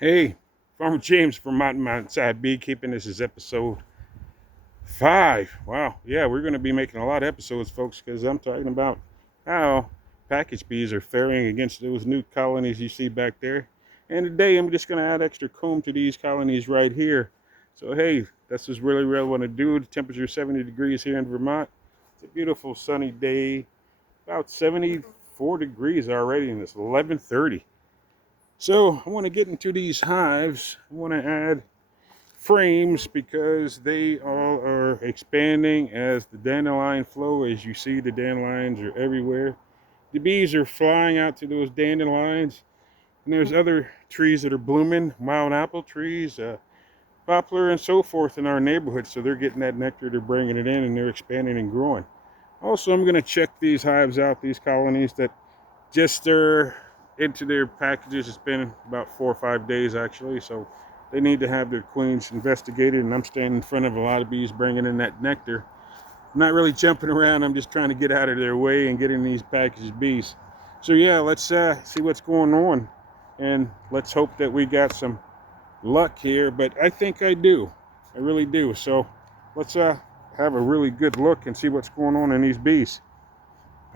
Hey, Farmer James from Mountainside Beekeeping. This is episode 5. Wow, yeah, we're going to be making a lot of episodes, folks, because I'm talking about how package bees are faring against those new colonies you see back there. And today I'm just going to add extra comb to these colonies right here. So, hey, this is really what I want to do. The temperature is 70 degrees here in Vermont. It's a beautiful sunny day, about 74 degrees already, and it's 11:30. So I want to get into these hives. I want to add frames because they all are expanding as the dandelion flow. As you see, the dandelions are everywhere. The bees are flying out to those dandelions. And there's other trees that are blooming, wild apple trees, poplar, and so forth in our neighborhood. So they're getting that nectar, they're bringing it in, and they're expanding and growing. Also, I'm going to check these hives out, these colonies that just are into their packages. It's been about 4 or 5 days actually, so they need to have their queens investigated, and I'm standing in front of a lot of bees bringing in that nectar. I'm not really jumping around, I'm just trying to get out of their way and get in these packaged bees. So yeah, let's see what's going on, and let's hope that we got some luck here. But I think I do, I really do. So let's have a really good look and see what's going on in these bees.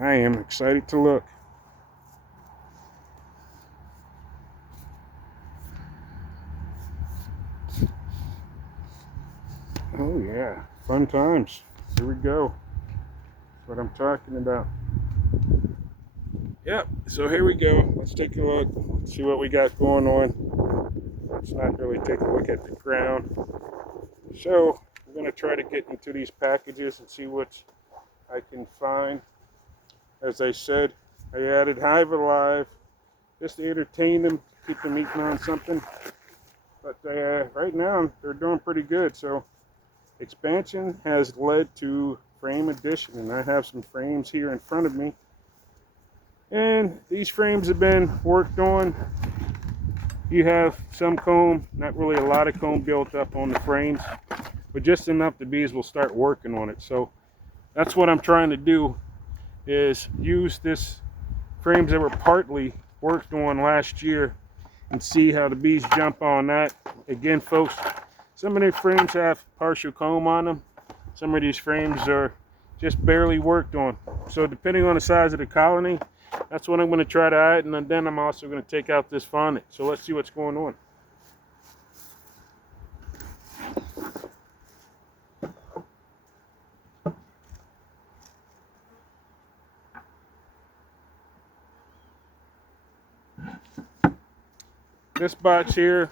I am excited to look. Oh yeah, fun times. Here we go. That's what I'm talking about. Yep, so here we go. Let's take a look, see what we got going on. Let's not really take a look at the ground. So we're going to try to get into these packages and see what I can find. As I said, I added Hive Alive just to entertain them, keep them eating on something. But right now they're doing pretty good. So expansion has led to frame addition, and I have some frames here in front of me, and these frames have been worked on. You have some comb, not really a lot of comb built up on the frames, but just enough the bees will start working on it. So that's what I'm trying to do, is use this frames that were partly worked on last year and see how the bees jump on that. Again, folks, some of these frames have partial comb on them. Some of these frames are just barely worked on. So depending on the size of the colony, that's what I'm going to try to add. And then I'm also going to take out this faunet. So let's see what's going on. This box here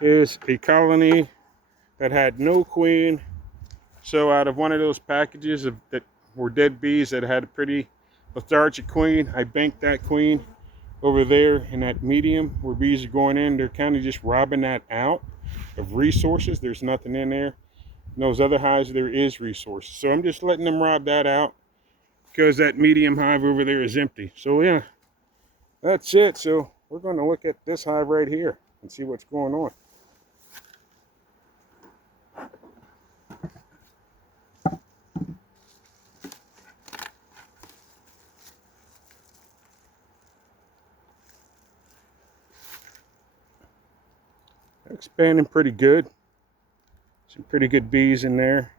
is a colony that had no queen. So out of one of those packages that were dead bees that had a pretty lethargic queen, I banked that queen over there in that medium where bees are going in. They're kind of just robbing that out of resources. There's nothing in there. In those other hives, there is resources. So I'm just letting them rob that out because that medium hive over there is empty. So yeah, that's it. So we're going to look at this hive right here and see what's going on. Expanding pretty good. Some pretty good bees in there.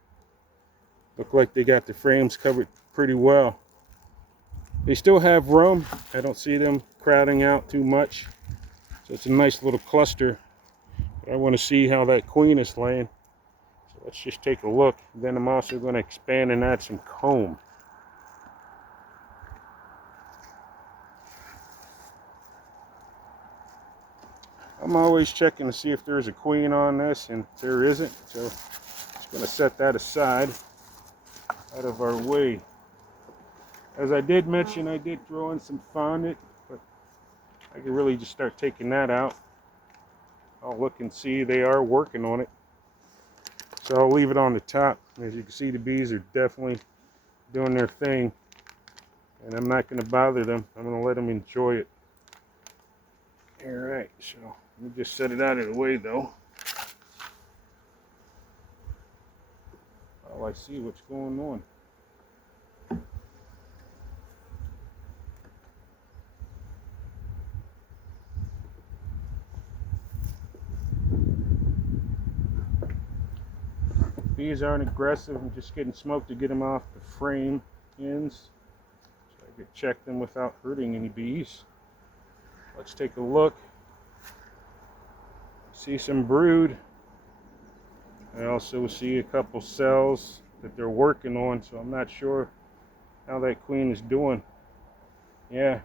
Look like they got the frames covered pretty well. They still have room. I don't see them crowding out too much. So it's a nice little cluster. But I want to see how that queen is laying. So let's just take a look. Then I'm also going to expand and add some comb. I'm always checking to see if there's a queen on this, and there isn't. So I'm just going to set that aside, out of our way. As I did mention, I did throw in some faunet, but I can really just start taking that out. I'll look and see they are working on it. So I'll leave it on the top. As you can see, the bees are definitely doing their thing, and I'm not going to bother them. I'm going to let them enjoy it. All right, so let me just set it out of the way though. While I see what's going on. Bees aren't aggressive. I'm just getting smoke to get them off the frame ends. So I could check them without hurting any bees. Let's take a look. See some brood. I also see a couple cells that they're working on, so I'm not sure how that queen is doing. Yeah.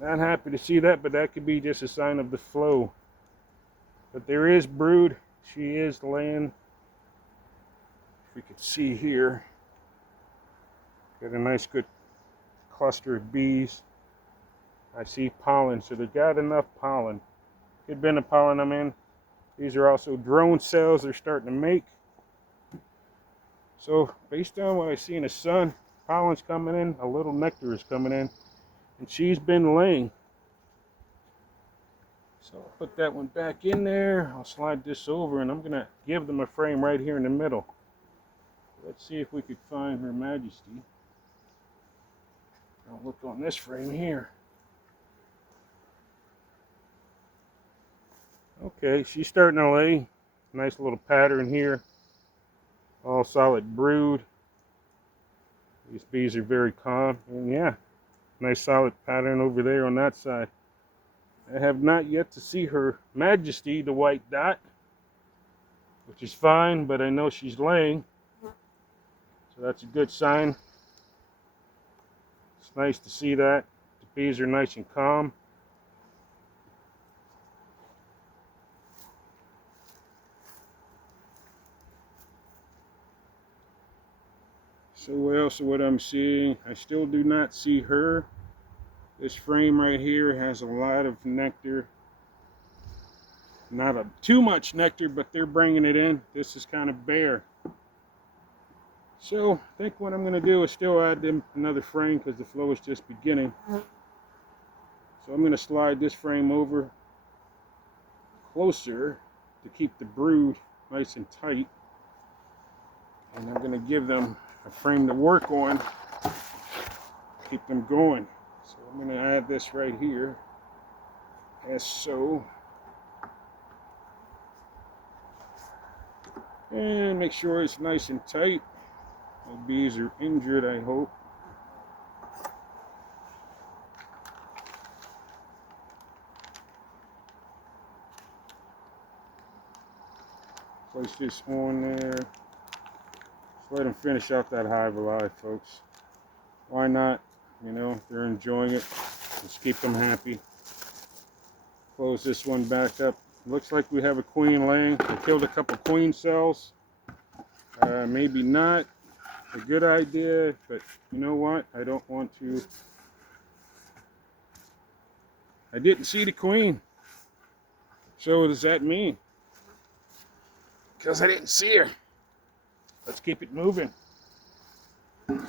Not happy to see that, but that could be just a sign of the flow. But there is brood. She is laying. If we could see here. Got a nice good cluster of bees. I see pollen, so they got enough pollen. Could have been the pollen I'm in. These are also drone cells they're starting to make. So based on what I see in the sun, pollen's coming in, a little nectar is coming in, and she's been laying. So I'll put that one back in there. I'll slide this over, and I'm gonna give them a frame right here in the middle. Let's see if we could find Her Majesty. I'll look on this frame here. Okay, she's starting to lay. Nice little pattern here. All solid brood. These bees are very calm. And yeah, nice solid pattern over there on that side. I have not yet to see Her Majesty, the white dot, which is fine, but I know she's laying. So that's a good sign. It's nice to see that. The bees are nice and calm. So what else? What I'm seeing, I still do not see her. This frame right here has a lot of nectar. Not too much nectar, but they're bringing it in. This is kind of bare. So I think what I'm going to do is still add them another frame because the flow is just beginning. So I'm going to slide this frame over closer to keep the brood nice and tight. And I'm going to give them a frame to work on, keep them going. So I'm going to add this right here, as so. And make sure it's nice and tight. The bees are injured, I hope. Place this on there. Let them finish out that hive alive, folks. Why not? You know, they're enjoying it. Let's keep them happy. Close this one back up. Looks like we have a queen laying. I killed a couple queen cells. Maybe not a good idea, but you know what? I don't want to. I didn't see the queen. So what does that mean? Because I didn't see her. Let's keep it moving. So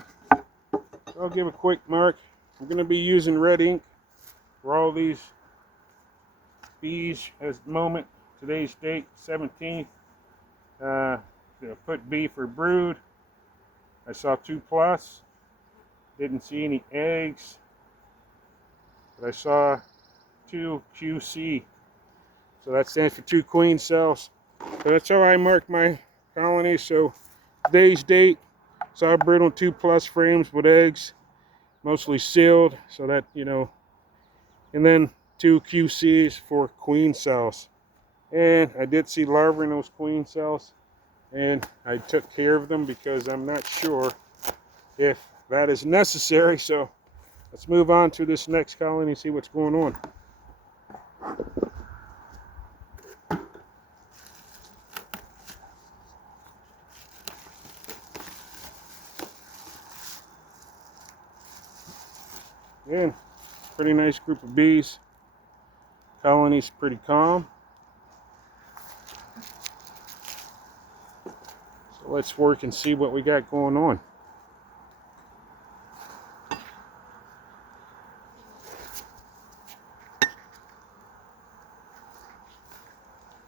I'll give a quick mark. I'm going to be using red ink for all these bees at the moment. Today's date, 17th. Put B for brood. I saw 2+. Didn't see any eggs. But I saw 2 QC. So that stands for 2 queen cells. So that's how I mark my colony. So today's date, saw brood on 2+ frames with eggs, mostly sealed, so that, you know, and then 2 QCs for queen cells. And I did see larvae in those queen cells, and I took care of them because I'm not sure if that is necessary. So let's move on to this next colony and see what's going on. Yeah, pretty nice group of bees. Colony's pretty calm. So let's work and see what we got going on.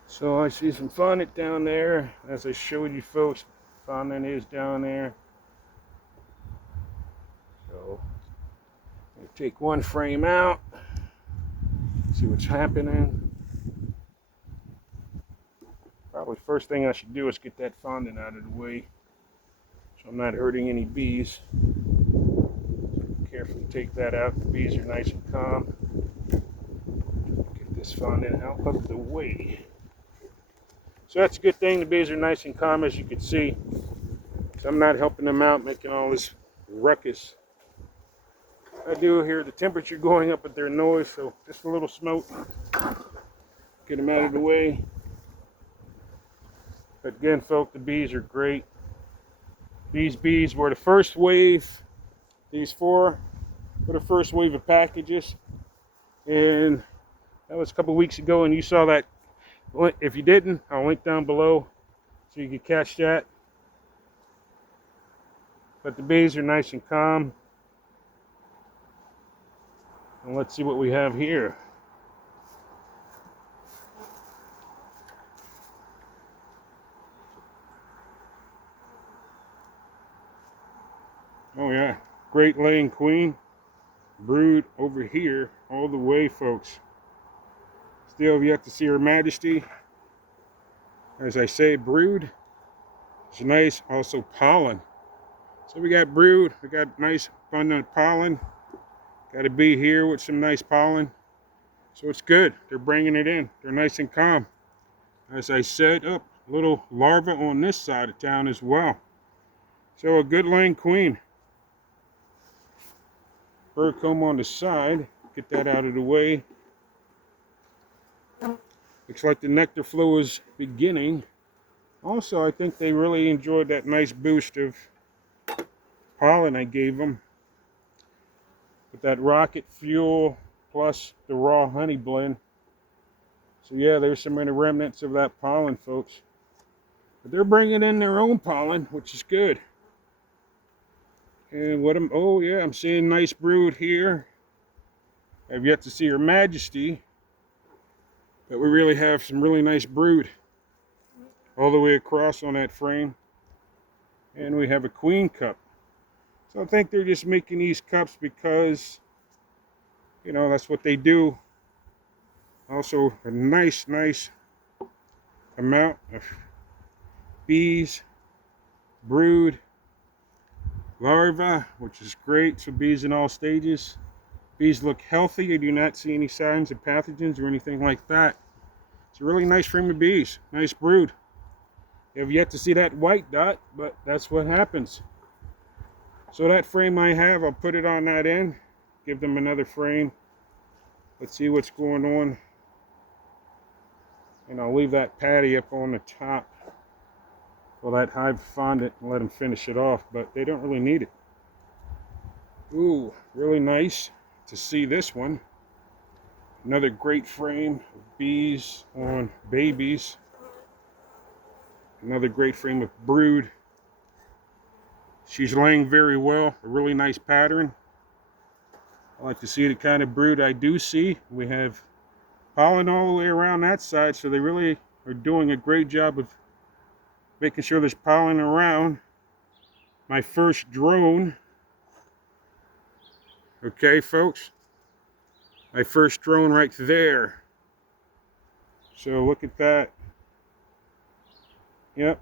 So I see some faunet down there. As I showed you folks, faunet is down there. So take one frame out, see what's happening. Probably first thing I should do is get that fondant out of the way so I'm not hurting any bees. Carefully take that out. The bees are nice and calm. Get this fondant out of the way. So that's a good thing. The bees are nice and calm, as you can see. So I'm not helping them out, making all this ruckus. I do hear the temperature going up with their noise, so just a little smoke. Get them out of the way. But again, folks, the bees are great. These bees were the first wave. These 4 were the first wave of packages. And that was a couple weeks ago, and you saw that. If you didn't, I'll link down below so you can catch that. But the bees are nice and calm. And let's see what we have here. Oh yeah, great laying queen. Brood over here all the way, folks. Still have yet to see Her Majesty. As I say, brood. It's nice. Also pollen. So we got brood. We got nice abundant pollen. Got a bee here with some nice pollen. So it's good. They're bringing it in. They're nice and calm. As I said, up little larva on this side of town as well. So a good laying queen. Bird comb on the side. Get that out of the way. Looks like the nectar flow is beginning. Also, I think they really enjoyed that nice boost of pollen I gave them. With that rocket fuel plus the raw honey blend. So yeah, there's some of the remnants of that pollen, folks. But they're bringing in their own pollen, which is good. And what I'm, oh yeah, I'm seeing nice brood here. I've yet to see Her Majesty. But we really have some really nice brood all the way across on that frame. And we have a queen cup. So I think they're just making these cups because, you know, that's what they do. Also a nice amount of bees, brood, larvae, which is great. So bees in all stages. Bees look healthy. I do not see any signs of pathogens or anything like that. It's a really nice frame of bees. Nice brood. You have yet to see that white dot, but that's what happens. So that frame I have, I'll put it on that end. Give them another frame. Let's see what's going on. And I'll leave that patty up on the top. Well, that hive fondant and let them finish it off, but they don't really need it. Ooh, really nice to see this one. Another great frame of bees on babies. Another great frame of brood. She's laying very well, a really nice pattern. I like to see the kind of brood I do see. We have pollen all the way around that side, so they really are doing a great job of making sure there's pollen around. My first drone. Okay, folks. My first drone right there. So look at that. Yep.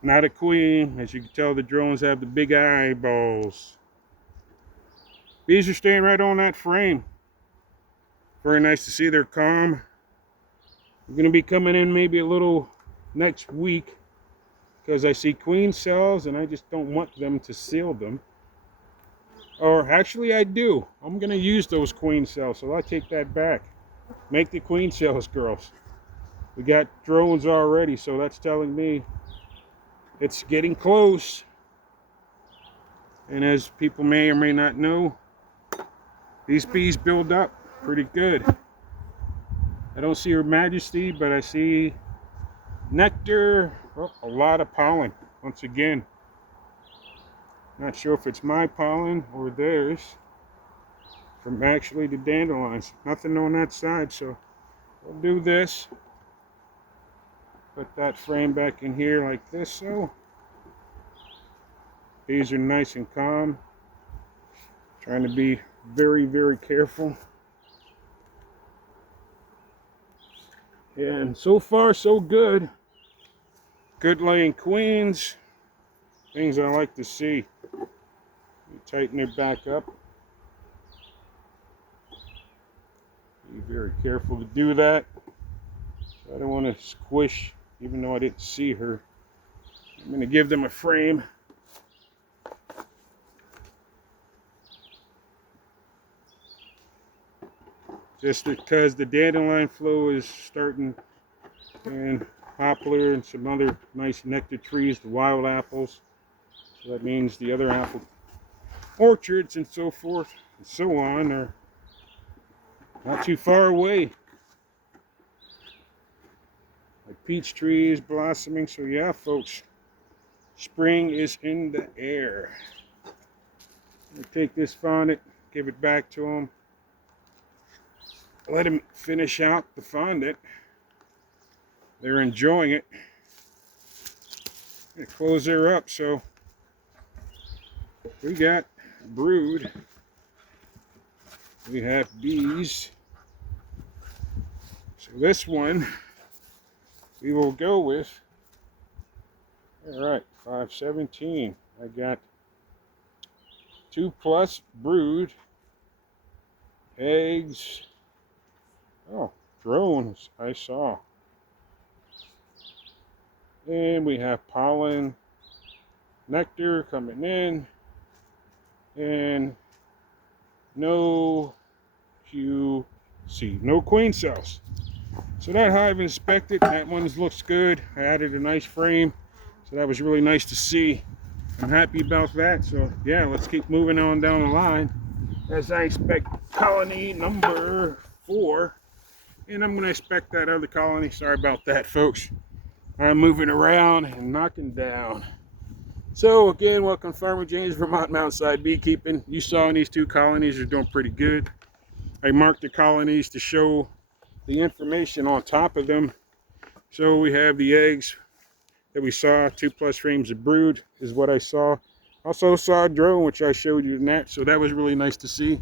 Not a queen. As you can tell, the drones have the big eyeballs. Bees are staying right on that frame. Very nice to see they're calm. I'm going to be coming in maybe a little next week because I see queen cells and I just don't want them to seal them. Or actually I do. I'm going to use those queen cells, so I'll take that back. Make the queen cells, girls. We got drones already, so that's telling me it's getting close. And as people may or may not know, these bees build up pretty good. I don't see Her Majesty, but I see nectar. Oh, a lot of pollen. Once again, not sure if it's my pollen or theirs. From actually the dandelions. Nothing on that side, so we'll do this. Put that frame back in here like this, so. Bees are nice and calm. Trying to be very, very careful. And so far, so good. Good laying queens. Things I like to see. You tighten it back up. Be very careful to do that. So I don't want to squish, even though I didn't see her. I'm going to give them a frame. Just because the dandelion flow is starting, and poplar and some other nice nectar trees, the wild apples. So that means the other apple orchards and so forth and so on are not too far away. Like peach trees blossoming. So yeah, folks, spring is in the air. I'm gonna take this fondant, give it back to them. Let them finish out the fondant. They're enjoying it. I'm gonna close her up. So we got brood. We have bees. So this one we will go with. All right, 517. I got 2+ brood, eggs. Oh, drones I saw. And we have pollen, nectar coming in, and no QC, no queen cells. So that hive inspected, that one looks good. I added a nice frame, so that was really nice to see. I'm happy about that. So yeah, let's keep moving on down the line as I inspect colony number 4. And I'm going to inspect that other colony. Sorry about that, folks. I'm moving around and knocking down. So again, welcome Farmer James, Vermont Mountainside Beekeeping. You saw these 2 colonies are doing pretty good. I marked the colonies to show the information on top of them. So we have the eggs that we saw, 2+ frames of brood is what I saw. Also saw a drone, which I showed you in that, so that was really nice to see.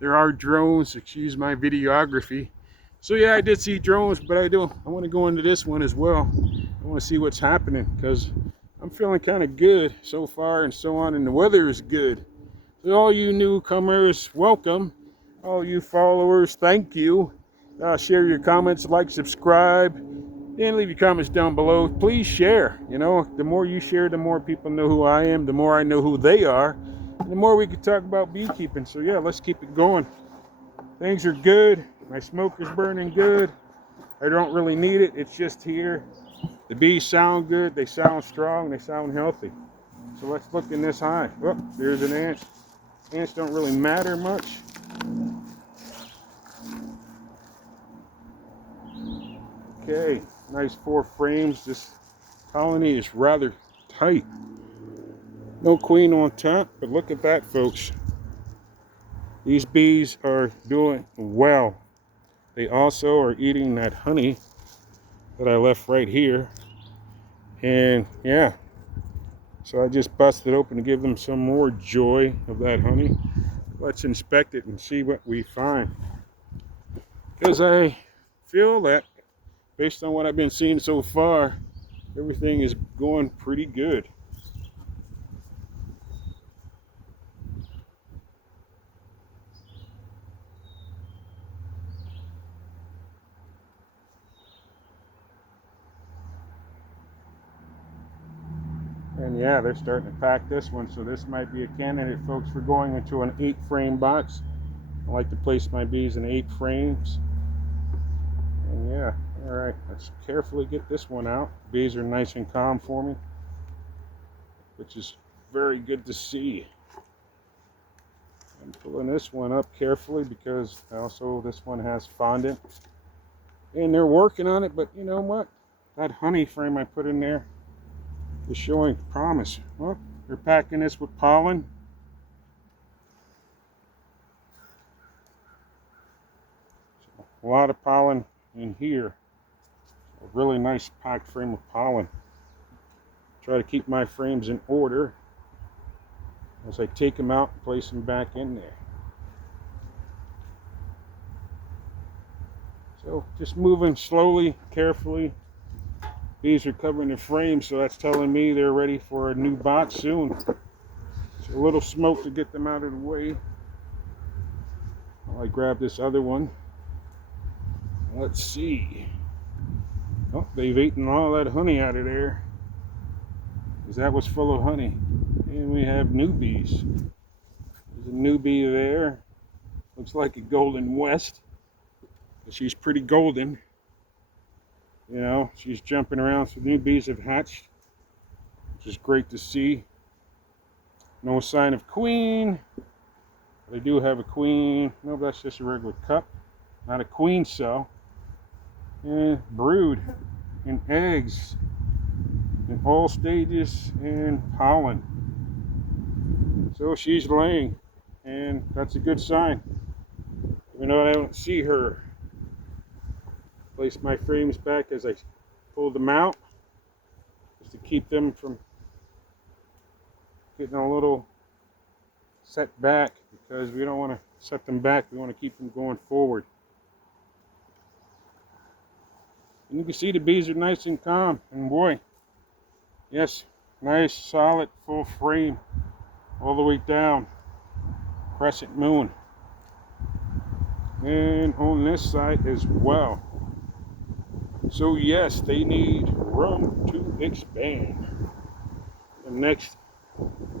There are drones, excuse my videography. So yeah, I did see drones, but I want to go into this one as well. I want to see what's happening because I'm feeling kind of good so far and so on, and the weather is good. So all you newcomers, welcome. All you followers, thank you. Share your comments, like, subscribe, and leave your comments down below. Please share. You know, the more you share, the more people know who I am, the more I know who they are, and the more we can talk about beekeeping. So yeah, let's keep it going. Things are good. My smoke is burning good. I don't really need it. It's just here. The bees sound good. They sound strong. They sound healthy. So let's look in this hive. Oh, there's an ant. Ants don't really matter much. Okay, nice 4 frames. This colony is rather tight. No queen on top, but look at that, folks. These bees are doing well. They also are eating that honey that I left right here. And yeah, so I just busted open to give them some more joy of that honey. Let's inspect it and see what we find. Because I feel that based on what I've been seeing so far, everything is going pretty good. And yeah, they're starting to pack this one, so this might be a candidate, folks, for going into an 8-frame box. I like to place my bees in 8 frames. And yeah, all right, let's carefully get this one out. Bees are nice and calm for me, which is very good to see. I'm pulling this one up carefully because also this one has fondant. And they're working on it, but you know what? That honey frame I put in there is showing promise. Well, they're packing this with pollen. So a lot of pollen in here. A really nice packed frame of pollen. Try to keep my frames in order as I take them out and place them back in there. So just moving slowly, carefully. Bees are covering the frame, so that's telling me they're ready for a new box soon. So a little smoke to get them out of the way. While I grab this other one. Let's see. Oh, they've eaten all that honey out of there, because that was full of honey. And we have new bees. There's a new bee there. Looks like a golden west. She's pretty golden. You know, she's jumping around. So new bees have hatched, which is great to see. No sign of queen. They do have a queen. No, that's just a regular cup. Not a queen cell. And brood and eggs in all stages and pollen. So she's laying, and that's a good sign. Even though I don't see her. Place my frames back as I pull them out, just to keep them from getting a little set back, because we don't want to set them back. We want to keep them going forward. And you can see the bees are nice and calm, and boy, yes, nice solid full frame all the way down, crescent moon. And on this side as well. So yes, they need room to expand the next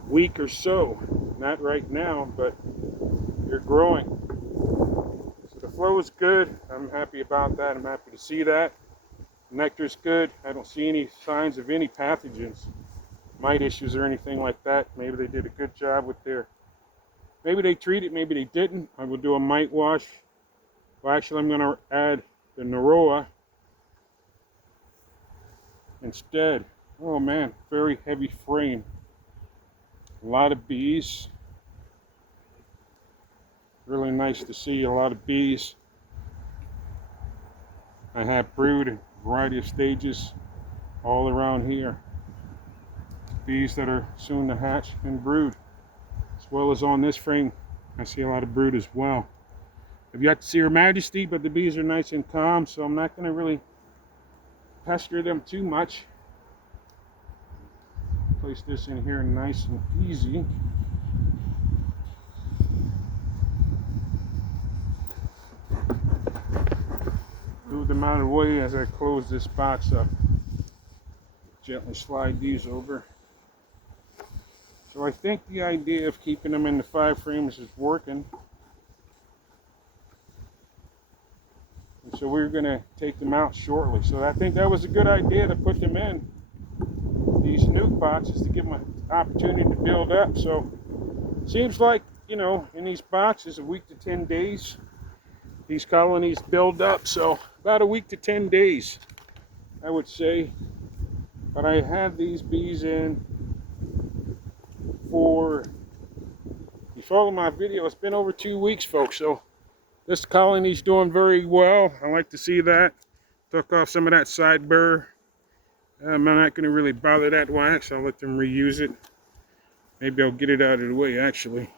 week or so. Not right now, but they're growing. So the flow is good. I'm happy about that. I'm happy to see that. Nectar's good. I don't see any signs of any pathogens, mite issues or anything like that. Maybe they did a good job with their, maybe they treated, maybe they didn't. I will do a mite wash. Well, actually I'm going to add the Naroa instead. Oh man, very heavy frame. A lot of bees. Really nice to see a lot of bees. I have brood in a variety of stages all around here. Bees that are soon to hatch and brood. As well as on this frame, I see a lot of brood as well. I've yet to see Her Majesty, but the bees are nice and calm, so I'm not going to really pester them too much. Place this in here nice and easy. Move them out of the way as I close this box up. Gently slide these over. So I think the idea of keeping them in the 5 frames is working. And so we're going to take them out shortly. So I think that was a good idea to put them in these NUC boxes to give them an opportunity to build up. So seems like, you know, in these boxes, a week to 10 days, these colonies build up. So about a week to 10 days, I would say. But I had these bees in for, you follow my video, it's been over 2 weeks, folks. So this colony's doing very well. I like to see that. Took off some of that side burr. I'm not going to really bother that wax. I'll let them reuse it. Maybe I'll get it out of the way, actually.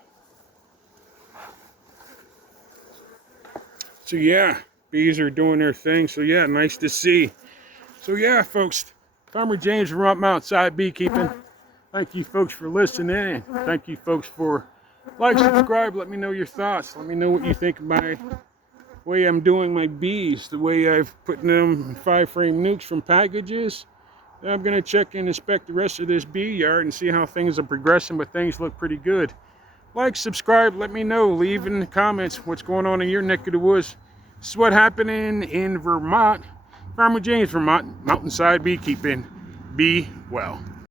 So yeah, bees are doing their thing. So yeah, nice to see. So yeah, folks, Farmer James from Up Mountainside Beekeeping. Thank you folks for listening. Thank you folks for like, subscribe, let me know your thoughts. Let me know what you think of my way I'm doing my bees, the way I've put them in 5 frame nukes from packages. I'm going to check and inspect the rest of this bee yard and see how things are progressing, but things look pretty good. Like, subscribe, let me know, leave in the comments what's going on in your neck of the woods. This is what happening in Vermont. Farmer James from Mountainside Beekeeping. Be well.